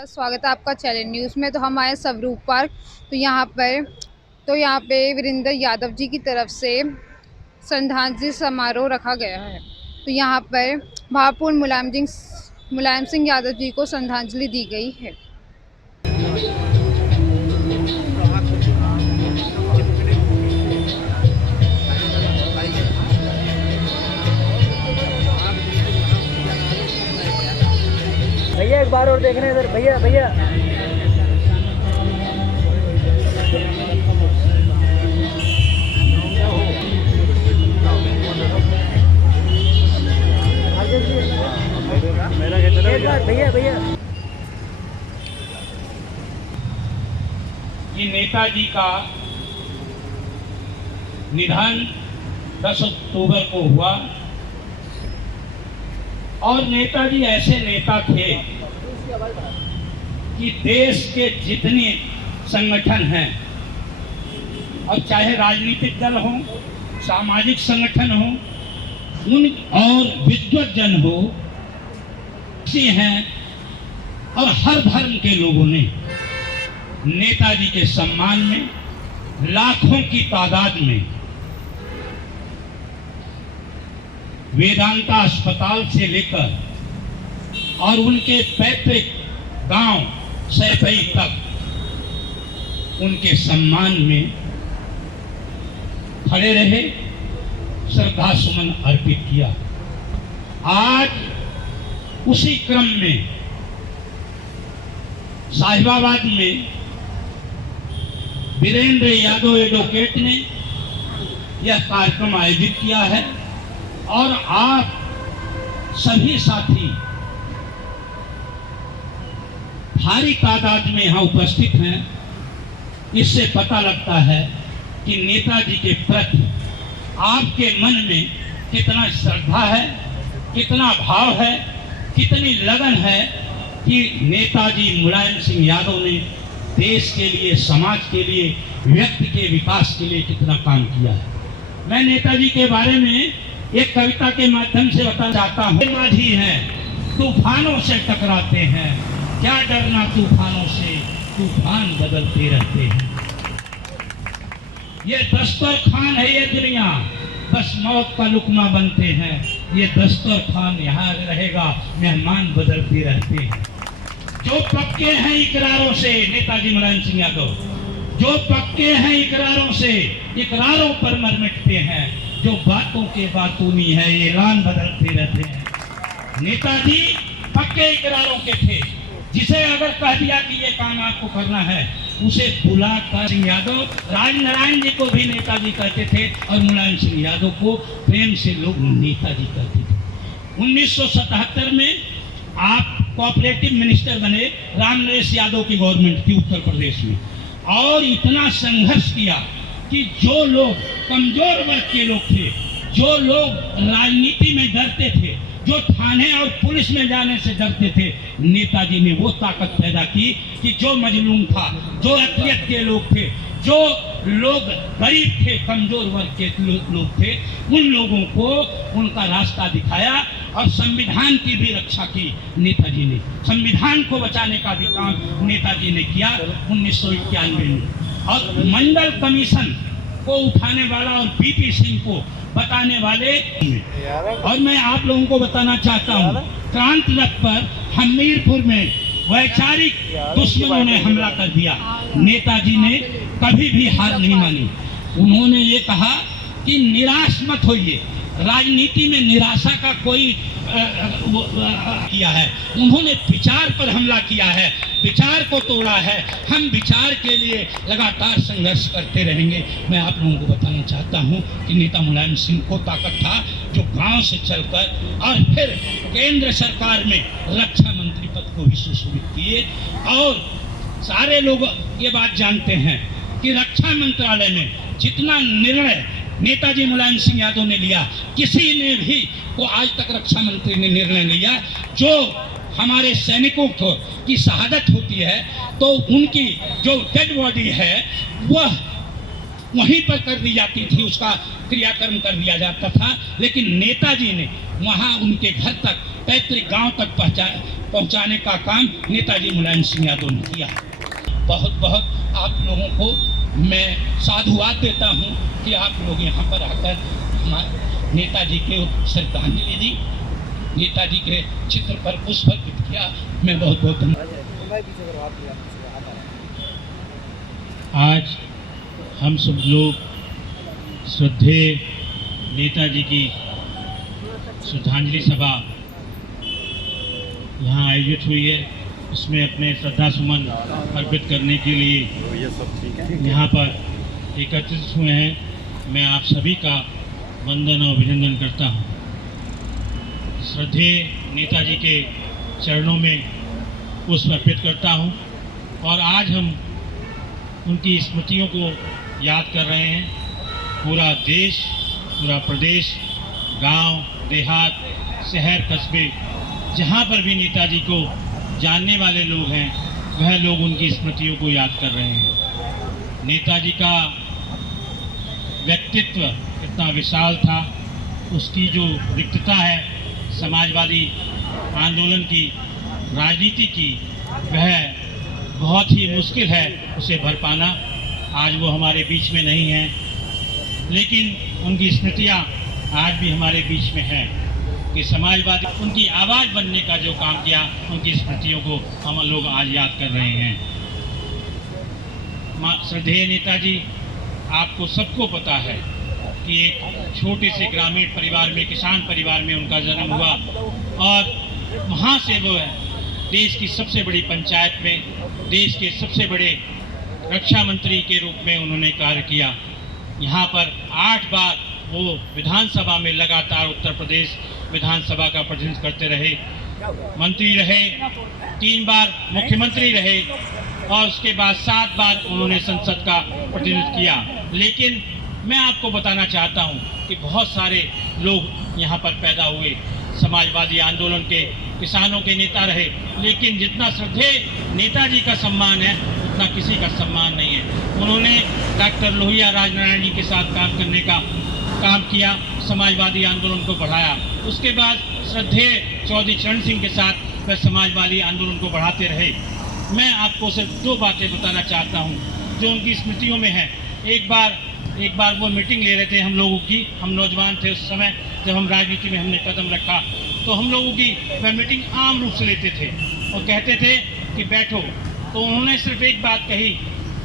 नमस्कार, स्वागत है आपका चैलेंज न्यूज़ में। तो हम आए स्वरूप पार्क। तो यहाँ पे वीरेंद्र यादव जी की तरफ से श्रद्धांजलि समारोह रखा गया है। तो यहाँ पर भावपूर्ण मुलायम सिंह यादव जी को श्रद्धांजलि दी गई है। भैया एक बार और देखना इधर। भैया भैया एक बार भैया भैया कि नेताजी का निधन 10 अक्टूबर को हुआ और नेताजी ऐसे नेता थे कि देश के जितने संगठन हैं, और चाहे राजनीतिक दल हो, सामाजिक संगठन हो, उन और विद्वत जन हो, हैं और हर धर्म के लोगों ने नेताजी के सम्मान में लाखों की तादाद में वेदांता अस्पताल से लेकर और उनके पैतृक गांव सैफई तक उनके सम्मान में खड़े रहे, श्रद्धा सुमन अर्पित किया। आज उसी क्रम में साहिबाबाद में वीरेंद्र यादव एडवोकेट ने यह कार्यक्रम आयोजित किया है और आप सभी साथी भारी तादाद में यहाँ उपस्थित हैं। इससे पता लगता है कि नेताजी के प्रति आपके मन में कितना श्रद्धा है, कितना भाव है, कितनी लगन है कि नेताजी मुलायम सिंह यादव ने देश के लिए, समाज के लिए, व्यक्ति के विकास के लिए कितना काम किया है। मैं नेताजी के बारे में एक कविता के माध्यम से बताना चाहता हूँ। माझी हैं, तूफानों से टकराते हैं, क्या डरना तूफानों से, तूफान बदलते रहते हैं। ये दस्तरखान है ये दुनिया, बस मौत का लुकमा बनते हैं। ये दस्तरखान यहाँ रहेगा, मेहमान बदलते रहते हैं। जो पक्के हैं इकरारों से, नेताजी मुलायम सिंह यादव, जो पक्के हैं इकरारों से, इकरारों पर मर मिटते हैं। जो बातों के बातूनी है, ऐलान बदलते रहते हैं। नेताजी पक्के इकरारों के थे। जिसे अगर कह दिया कि ये काम आपको करना है, उसे बुलाकर सिंह यादव, राजनारायण जी को भी नेताजी कहते थे और मुलायम सिंह यादव को प्रेम से लोग नेताजी कहते थे। 1977 में आप कोऑपरेटिव मिनिस्टर बने रामनरेश यादव की गवर्नमेंट की उत्तर प्रदेश में, और इतना संघर्ष किया कि जो लोग कमजोर वर्ग के लोग थे, जो लोग राजनीति में डरते थे, जो थाने और पुलिस में जाने से डरते थे, नेताजी ने वो ताकत पैदा की कि जो मजलूम था, जो अकलियत के लोग थे, जो लोग गरीब थे, कमजोर वर्ग के लोग थे, उन लोगों को उनका रास्ता दिखाया और संविधान की भी रक्षा की नेताजी ने। संविधान को बचाने का भी काम नेताजी ने किया 1991 में। और मंडल कमीशन को उठाने वाला और बीपी सिंह को बताने वाले, और मैं आप लोगों को बताना चाहता हूँ, क्रांत रथ पर हमीरपुर में वैचारिक दुश्मनों ने हमला कर दिया। नेताजी ने कभी भी हार नहीं मानी। उन्होंने ये कहा कि निराश मत होइए, राजनीति में निराशा का कोई किया है। उन्होंने विचार पर हमला किया है, विचार को तोड़ा है। हम विचार के लिए लगातार संघर्ष करते रहेंगे। मैं आप लोगों को बताना चाहता हूं कि नेता मुलायम सिंह को ताकत था, जो गांव से चलकर और फिर केंद्र सरकार में रक्षा मंत्री पद को भी सुशोभित किए। और सारे लोग ये बात जानते हैं कि रक्षा मंत्रालय में जितना निर्णय नेताजी मुलायम सिंह यादव ने लिया, किसी ने भी को आज तक रक्षा मंत्री ने निर्णय लिया। जो हमारे सैनिकों को की शहादत होती है तो उनकी जो डेड बॉडी है वह वहीं पर कर दी जाती थी, उसका क्रियाक्रम कर दिया जाता था। लेकिन नेताजी ने वहां उनके घर तक, पैतृक गांव तक पहुंचाने का काम नेताजी मुलायम सिंह यादव ने किया। बहुत बहुत आप लोगों को मैं साधुवाद देता हूं कि आप लोग यहाँ पर आकर हमारे नेताजी के श्रद्धांजलि दी, नेताजी के चित्र पर पुष्प अर्पित किया। मैं बहुत बहुत धन्यवाद। आज हम सब लोग श्रद्धेय नेताजी की श्रद्धांजलि सभा यहाँ आयोजित हुई है। इसमें अपने श्रद्धा सुमन अर्पित करने के लिए यहाँ पर एकत्रित हुए हैं। मैं आप सभी का वंदन और अभिनंदन करता हूँ। श्रद्धेय नेताजी के चरणों में पुष्प अर्पित करता हूँ और आज हम उनकी स्मृतियों को याद कर रहे हैं। पूरा देश, पूरा प्रदेश, गांव, देहात, शहर, कस्बे, जहाँ पर भी नेताजी को जानने वाले लोग हैं वह लोग उनकी स्मृतियों को याद कर रहे हैं। नेताजी का व्यक्तित्व इतना विशाल था, उसकी जो रिक्तता है समाजवादी आंदोलन की, राजनीति की, वह बहुत ही मुश्किल है उसे भर पाना। आज वो हमारे बीच में नहीं है, लेकिन उनकी स्मृतियाँ आज भी हमारे बीच में हैं कि समाजवादी उनकी आवाज़ बनने का जो काम किया, उनकी स्मृतियों को हम लोग आज याद कर रहे हैं। श्रद्धेय नेताजी, आपको सबको पता है कि एक छोटे से ग्रामीण परिवार में, किसान परिवार में उनका जन्म हुआ और वहाँ से वो देश की सबसे बड़ी पंचायत में, देश के सबसे बड़े रक्षा मंत्री के रूप में उन्होंने कार्य किया। यहाँ पर 8 बार वो विधानसभा में लगातार उत्तर प्रदेश विधानसभा का प्रतिनिधित्व करते रहे, मंत्री रहे, 3 बार मुख्यमंत्री रहे और उसके बाद 7 बार उन्होंने संसद का प्रतिनिधित्व किया। लेकिन मैं आपको बताना चाहता हूँ कि बहुत सारे लोग यहाँ पर पैदा हुए, समाजवादी आंदोलन के, किसानों के नेता रहे, लेकिन जितना श्रद्धेय नेताजी का सम्मान है उतना किसी का सम्मान नहीं है। उन्होंने डॉक्टर लोहिया राजनारायण जी के साथ काम करने का काम किया, समाजवादी आंदोलन को बढ़ाया। उसके बाद श्रद्धेय चौधरी चरण सिंह के साथ वह समाजवादी आंदोलन को बढ़ाते रहे। मैं आपको सिर्फ 2 बातें बताना चाहता हूँ जो उनकी स्मृतियों में है। एक बार वो मीटिंग ले रहे थे हम लोगों की, हम नौजवान थे उस समय जब हम राजनीति में हमने कदम रखा, तो हम लोगों की वह मीटिंग आम रूप से लेते थे और कहते थे कि बैठो। तो उन्होंने सिर्फ एक बात कही,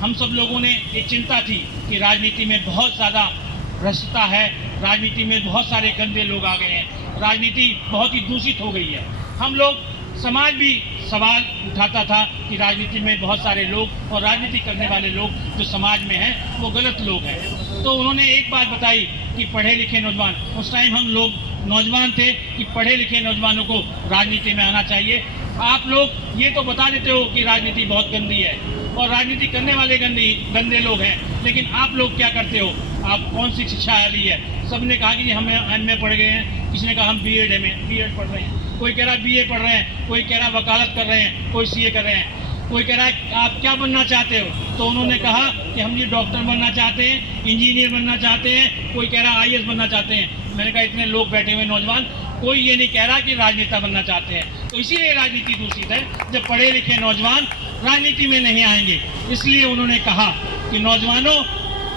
हम सब लोगों ने एक चिंता थी कि राजनीति में बहुत ज़्यादा भ्रष्टता है, राजनीति में बहुत सारे गंदे लोग आ गए हैं, राजनीति बहुत ही दूषित हो गई है। हम लोग, समाज भी सवाल उठाता था कि राजनीति में बहुत सारे लोग और राजनीति करने वाले लोग जो समाज में हैं वो गलत लोग हैं। तो उन्होंने एक बात बताई कि पढ़े लिखे नौजवान, उस टाइम हम लोग नौजवान थे, कि पढ़े लिखे नौजवानों को राजनीति में आना चाहिए। आप लोग ये तो बता देते हो कि राजनीति बहुत गंदी है और राजनीति करने वाले गंदे लोग हैं, लेकिन आप लोग क्या करते हो? आप कौन सी शिक्षा ली है? सबने कहा कि हम MA पढ़ गए हैं, किसी ने कहा हम BEd पढ़ रहे हैं, कोई कह रहा BA पढ़ रहे हैं, कोई कह रहा वकालत कर रहे हैं, कोई CA कर रहे हैं, कोई कह रहा है आप क्या बनना चाहते हो? तो उन्होंने कहा कि हम ये डॉक्टर बनना चाहते हैं, इंजीनियर बनना चाहते हैं, कोई कह रहा IAS बनना चाहते हैं। मैंने कहा इतने लोग बैठे हुए नौजवान, कोई ये नहीं कह रहा कि राजनेता बनना चाहते हैं। तो इसीलिए राजनीति दूषित है, जब पढ़े लिखे नौजवान राजनीति में नहीं आएंगे। इसलिए उन्होंने कहा कि नौजवानों,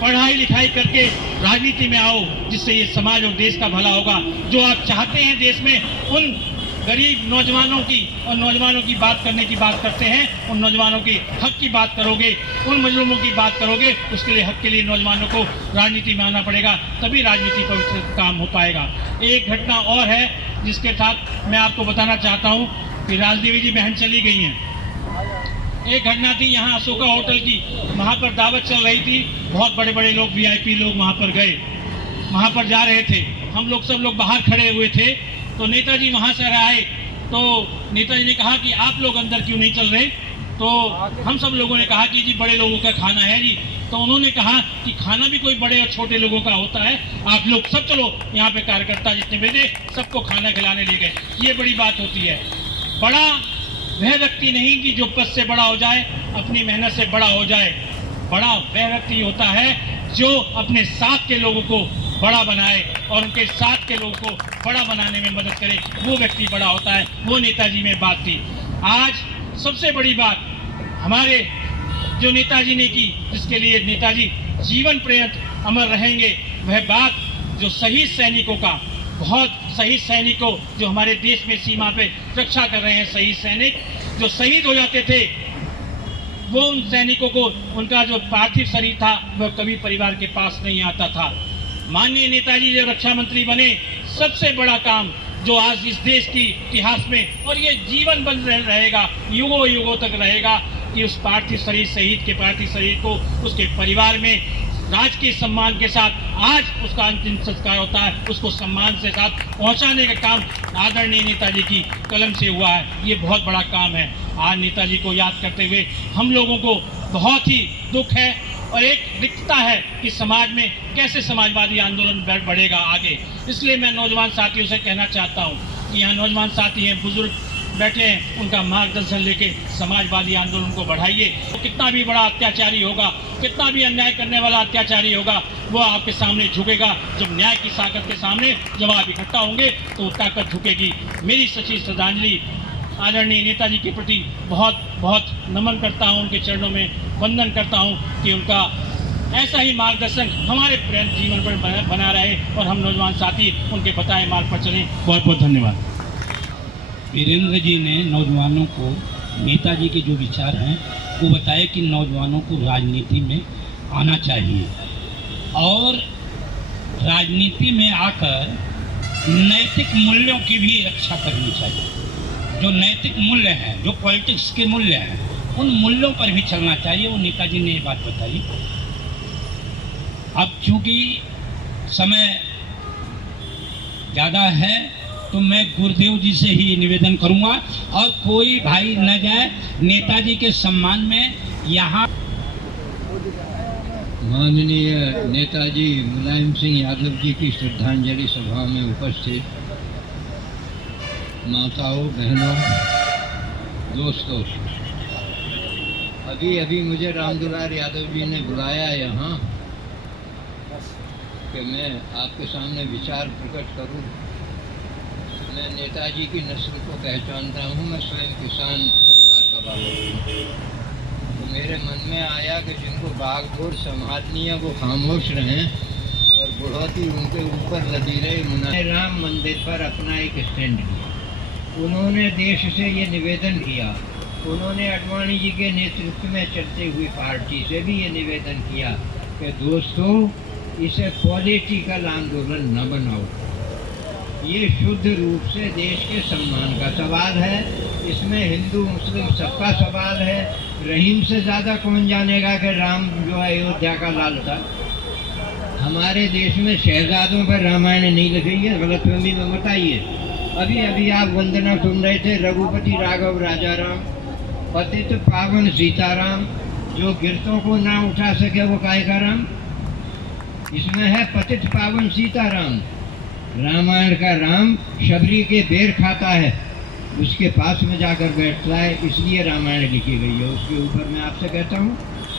पढ़ाई लिखाई करके राजनीति में आओ, जिससे ये समाज और देश का भला होगा। जो आप चाहते हैं देश में, उन गरीब नौजवानों की और नौजवानों की बात करने की बात करते हैं, उन नौजवानों के हक की बात करोगे, उन मजलूमों की बात करोगे, उसके लिए हक के लिए नौजवानों को राजनीति में आना पड़ेगा, तभी राजनीति पर काम हो पाएगा। एक घटना और है जिसके साथ मैं आपको बताना चाहता हूँ कि राजदेवी जी बहन चली गई हैं। एक घटना थी यहाँ अशोका होटल की, वहाँ पर दावत चल रही थी, बहुत बड़े बड़े लोग, VIP लोग वहाँ पर गए, वहाँ पर जा रहे थे, हम लोग सब लोग बाहर खड़े हुए थे। तो नेताजी वहाँ से आए, तो नेताजी ने कहा कि आप लोग अंदर क्यों नहीं चल रहे? तो हम सब लोगों ने कहा कि जी बड़े लोगों का खाना है जी। तो उन्होंने कहा कि खाना भी कोई बड़े और छोटे लोगों का होता है, आप लोग सब चलो, यहाँ पे कार्यकर्ता जितने भेजे सबको खाना खिलाने ले गए। ये बड़ी बात होती है। बड़ा वह व्यक्ति नहीं कि जो पद से बड़ा हो जाए, अपनी मेहनत से बड़ा हो जाए। बड़ा वह व्यक्ति होता है जो अपने साथ के लोगों को बड़ा बनाए और उनके साथ के लोगों को बड़ा बनाने में मदद करे, वो व्यक्ति बड़ा होता है। वो नेताजी में बात थी। आज सबसे बड़ी बात हमारे जो नेताजी ने की, जिसके लिए नेताजी जीवन पर्यंत अमर रहेंगे, वह बात जो शहीद सैनिकों का, बहुत शहीद सैनिकों जो हमारे देश में सीमा पे रक्षा कर रहे हैं, शहीद सैनिक जो शहीद हो जाते थे, वो उन सैनिकों को उनका जो पार्थिव शरीर था वह कभी परिवार के पास नहीं आता था। माननीय नेताजी जब रक्षा मंत्री बने, सबसे बड़ा काम जो आज इस देश की इतिहास में और ये जीवन बन रहेगा, युगों युगों तक रहेगा, कि उस पार्थिव शरीर, शहीद के पार्थिव शरीर को उसके परिवार में राजकीय सम्मान के साथ आज उसका अंतिम संस्कार होता है, उसको सम्मान से साथ पहुंचाने का काम आदरणीय नेताजी की कलम से हुआ है। ये बहुत बड़ा काम है। आज नेताजी को याद करते हुए हम लोगों को बहुत ही दुख है और एक रिक्तता है कि समाज में कैसे समाजवादी आंदोलन बढ़ेगा आगे। इसलिए मैं नौजवान साथियों से कहना चाहता हूँ कि यहाँ नौजवान साथी हैं, बुजुर्ग बैठे हैं, उनका मार्गदर्शन लेके समाजवादी आंदोलन को बढ़ाइए। तो कितना भी बड़ा अत्याचारी होगा, कितना भी अन्याय करने वाला अत्याचारी होगा, वो आपके सामने झुकेगा। जब न्याय की ताकत के सामने जब आप इकट्ठा होंगे तो वो ताकत झुकेगी। मेरी सच्ची श्रद्धांजलि आदरणीय नेताजी के प्रति बहुत बहुत नमन करता हूँ, उनके चरणों में वंदन करता हूँ कि उनका ऐसा ही मार्गदर्शन हमारे जीवन पर बना रहे और हम नौजवान साथी उनके बताए मार्ग पर चलें। बहुत बहुत धन्यवाद। वीरेंद्र जी ने नौजवानों को नेताजी के जो विचार हैं वो बताए कि नौजवानों को राजनीति में आना चाहिए और राजनीति में आकर नैतिक मूल्यों की भी रक्षा करनी चाहिए। जो नैतिक मूल्य हैं, जो पॉलिटिक्स के मूल्य हैं, उन मूल्यों पर भी चलना चाहिए। वो नेताजी ने ये बात बताई। अब चूँकि समय ज़्यादा है तो मैं गुरुदेव जी से ही निवेदन करूंगा और कोई भाई न जाए नेताजी के सम्मान में। यहाँ माननीय नेताजी मुलायम सिंह यादव जी की श्रद्धांजलि सभा में उपस्थित माताओं, बहनों, दोस्तों, अभी अभी मुझे रामदुलार यादव जी ने बुलाया यहाँ कि मैं आपके सामने विचार प्रकट करूं। मैं नेताजी की नस्ल को पहचानता हूँ। मैं स्वयं किसान परिवार का बालक हूँ। तो मेरे मन में आया कि जिनको बागडोर संभालनी है वो खामोश रहें और बुढ़ौती उनके ऊपर लदी रही। मुना राम मंदिर पर अपना एक स्टैंड लिया। उन्होंने देश से ये निवेदन किया, उन्होंने आडवाणी जी के नेतृत्व में चलती हुई पार्टी से भी ये निवेदन किया कि दोस्तों, इसे पॉलिटिकल आंदोलन न बनाओ। ये शुद्ध रूप से देश के सम्मान का सवाल है। इसमें हिंदू मुस्लिम सबका सवाल है। रहीम से ज़्यादा कौन जानेगा कि राम जो है अयोध्या का लाल था। हमारे देश में शहजादों पर रामायण नहीं लिखी है, गलतफहमी में मत आइए। अभी अभी आप वंदना सुन रहे थे, रघुपति राघव राजा राम, पतित पावन सीताराम, जो गिरतों को ना उठा सके वो काहे का राम। इसमें है पतित पावन सीताराम। रामायण का राम शबरी के बेर खाता है, उसके पास में जाकर बैठता है, इसलिए रामायण लिखी गई है। उसके ऊपर मैं आपसे कहता हूँ,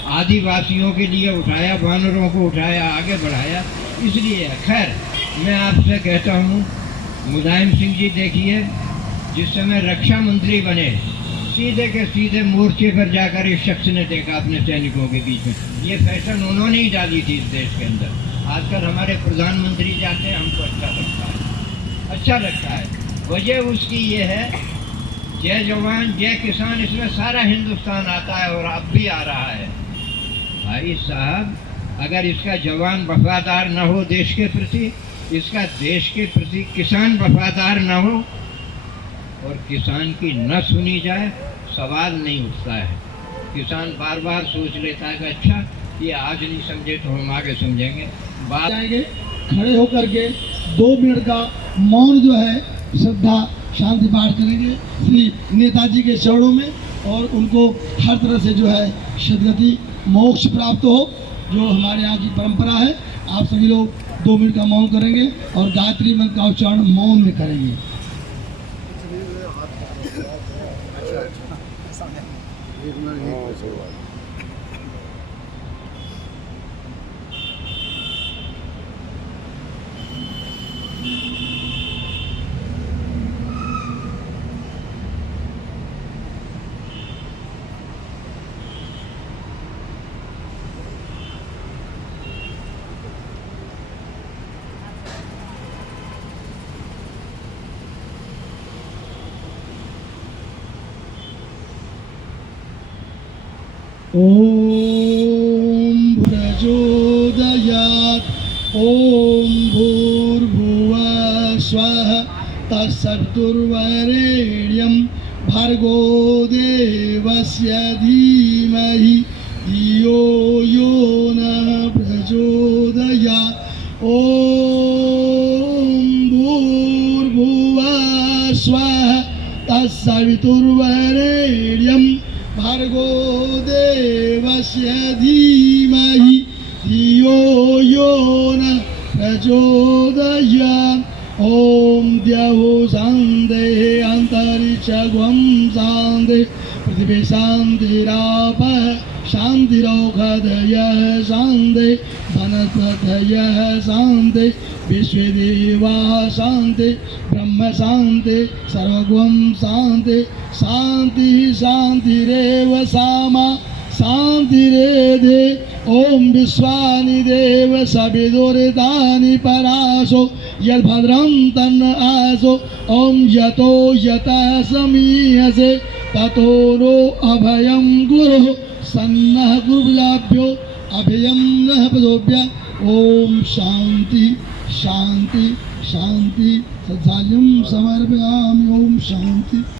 आदिवासियों के लिए उठाया, वानरों को उठाया, आगे बढ़ाया, इसलिए। खैर, मैं आपसे कहता हूँ, मुलायम सिंह जी देखिए, जिस समय रक्षा मंत्री बने, सीधे के सीधे मोर्चे पर जाकर इस शख्स ने देखा अपने सैनिकों के बीच में। ये फैशन उन्होंने ही डाली थी इस देश के अंदर। आजकल हमारे प्रधानमंत्री जाते हैं, हमको अच्छा लगता है, अच्छा लगता है। वजह उसकी ये है, जय जवान जय किसान, इसमें सारा हिंदुस्तान आता है और अब भी आ रहा है। भाई साहब, अगर इसका जवान वफादार ना हो देश के प्रति, इसका देश के प्रति किसान वफादार ना हो और किसान की न सुनी जाए, सवाल नहीं उठता है। किसान बार बार सोच लेता है कि अच्छा ये आज नहीं समझे तो हम आगे समझेंगे। बात आएंगे, खड़े होकर के 2 मिनट का मौन जो है श्रद्धा शांति पाठ करेंगे श्री नेताजी के चरणों में, और उनको हर तरह से जो है सदगति मोक्ष प्राप्त हो, जो हमारे यहाँ की परंपरा है। आप सभी लोग 2 मिनट का मौन करेंगे और गायत्री मंत्र का उच्चारण मौन में करेंगे। ॐ प्रचोदयात् ॐ भूर्भुवः स्वः तत्सवितुर्वरेण्यं भर्गो देवस्य धीमहि धियो यो नः प्रचोदयात् ॐ भूर्भुवः स्वः तत्सवितुर्वरेण्यं भर्गो देवस्य धीमहि धियो यो नः प्रचोदयात् ॐ द्यौः शान्तिः अन्तरिक्षं शान्तिः पृथिवी शान्तिरापः शान्तिरौषधयः शान्तिः वनस्पतयः शान्तिः विश्वदेवाः शान्तिः ब्रह्म शान्तिः सर्वगुं शान्तिः शान्तिः शान्तिरेव सामा शान्तिरेधे ॐ विश्वानि देव सविदुरितानि परासो यद्भद्रं तन्न आसो ॐ यतो यतः समीहसे ततो नो अभयं गुरुः सन्नः गुरुभ्यो अभयं नः प्रचोभ्य ॐ शान्ति शान्ति शान्ति सत्साल्यं समर्पयामि ॐ शान्ति।